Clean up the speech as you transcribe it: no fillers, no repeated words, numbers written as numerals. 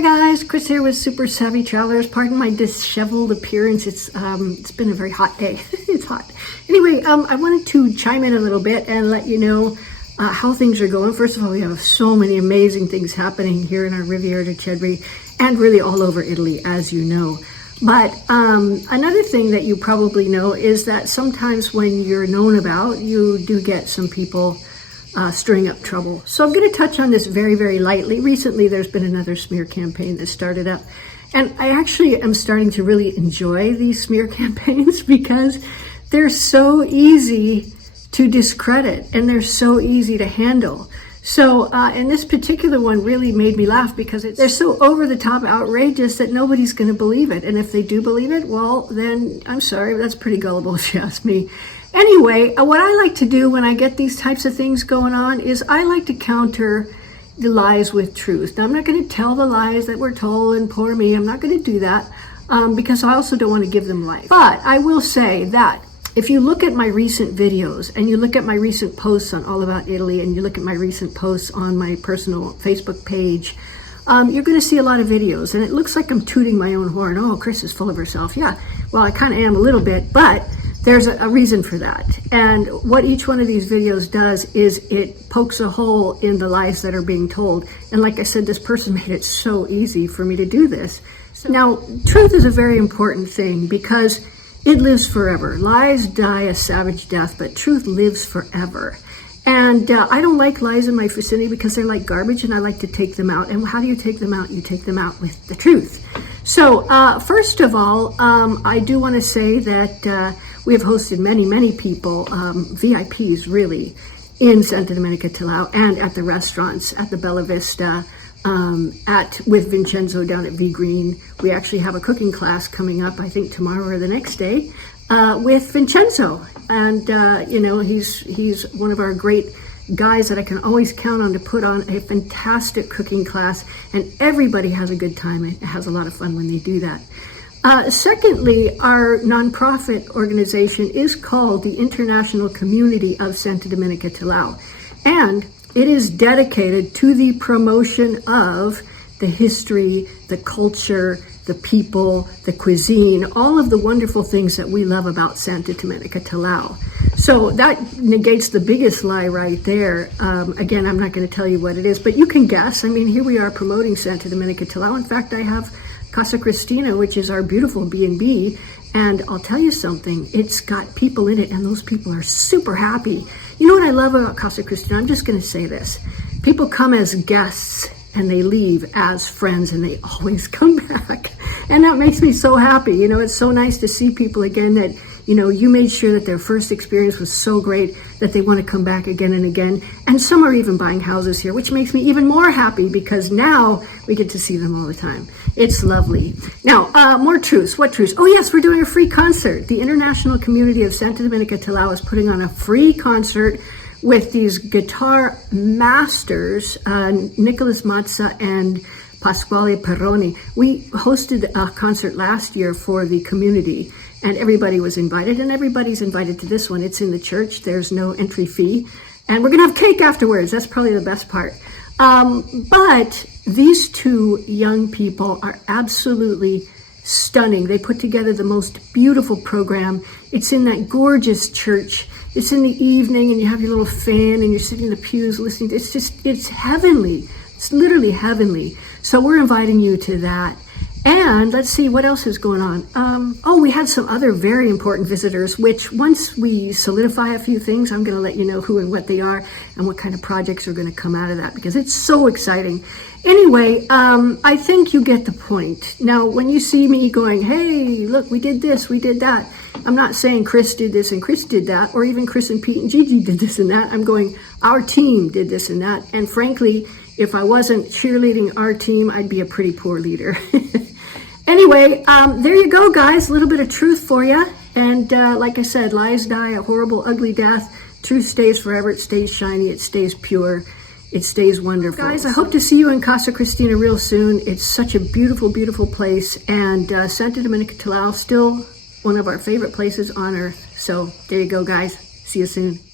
Hi guys, Chris here with Super Savvy Travelers. Pardon my disheveled appearance. It's been a very hot day. It's hot. Anyway, I wanted to chime in a little bit and let you know how things are going. First of all, we have so many amazing things happening here in our Riviera di Cedri and really all over Italy, as you know. But another thing that you probably know is that sometimes when you're known about, you do get some people stirring up trouble. So I'm going to touch on this very, very lightly. Recently, there's been another smear campaign that started up. And I actually am starting to really enjoy these smear campaigns because they're so easy to discredit and they're so easy to handle. So, and this particular one really made me laugh because they're so over the top outrageous that nobody's going to believe it. And if they do believe it, well, then I'm sorry, that's pretty gullible if you ask me. Anyway, what I like to do when I get these types of things going on is I like to counter the lies with truth. Now, I'm not going to tell the lies that we're told, and poor me, I'm not going to do that because I also don't want to give them life. But I will say that if you look at my recent videos and you look at my recent posts on All About Italy and you look at my recent posts on my personal Facebook page, you're going to see a lot of videos. And it looks like I'm tooting my own horn. Oh, Chris is full of herself. Yeah, well, I kind of am a little bit, but there's a reason for that. And what each one of these videos does is it pokes a hole in the lies that are being told. And like I said, this person made it so easy for me to do this. Now, truth is a very important thing because it lives forever. Lies die a savage death, but truth lives forever. And I don't like lies in my vicinity because they're like garbage and I like to take them out. And how do you take them out? You take them out with the truth. So first of all, I do want to say that we have hosted many people, VIPs really, in Santa Domenica Tilao and at the restaurants, at the Bella Vista, with Vincenzo down at V Green. We actually have a cooking class coming up, I think tomorrow or the next day, with Vincenzo. And, he's one of our great guys that I can always count on to put on a fantastic cooking class. And everybody has a good time. It has a lot of fun when they do that. Secondly, our nonprofit organization is called the International Community of Santa Domenica Tilao, and it is dedicated to the promotion of the history, the culture, the people, the cuisine, all of the wonderful things that we love about Santa Domenica Tilao. So that negates the biggest lie right there. Again, I'm not going to tell you what it is, but you can guess. I mean, here we are promoting Santa Domenica Tilao. In fact, I have Casa Cristina, which is our beautiful B&B, and I'll tell you something, it's got people in it, and those people are super happy. You know what I love about Casa Cristina? I'm just going to say this. People come as guests, and they leave as friends, and they always come back. And that makes me so happy. You know, it's so nice to see people again that, you know, you made sure that their first experience was so great that they want to come back again and again. And some are even buying houses here, which makes me even more happy because now we get to see them all the time. It's lovely. Now, more truths. What truths? Oh, yes, we're doing a free concert. The International Community of Santa Domenica Tilao is putting on a free concert with these guitar masters, Nicholas Mazza and Pasquale Perroni. We hosted a concert last year for the community, and everybody was invited, and everybody's invited to this one. It's in the church. There's no entry fee, and we're going to have cake afterwards. That's probably the best part. But these two young people are absolutely stunning. They put together the most beautiful program. It's in that gorgeous church. It's in the evening, and you have your little fan, and you're sitting in the pews listening. It's heavenly. It's literally heavenly. So we're inviting you to that. And let's see what else is going on. We had some other very important visitors, which once we solidify a few things, I'm going to let you know who and what they are and what kind of projects are going to come out of that because it's so exciting. Anyway, I think you get the point. Now, when you see me going, hey, look, we did this, we did that. I'm not saying Chris did this and Chris did that, or even Chris and Pete and Gigi did this and that. I'm going, our team did this and that. And frankly, if I wasn't cheerleading our team, I'd be a pretty poor leader. Anyway, there you go, guys. A little bit of truth for you. And like I said, lies die a horrible, ugly death. Truth stays forever. It stays shiny. It stays pure. It stays wonderful. Guys, I hope to see you in Casa Cristina real soon. It's such a beautiful, beautiful place. And Santa Domenica Tilao, still one of our favorite places on earth. So there you go, guys. See you soon.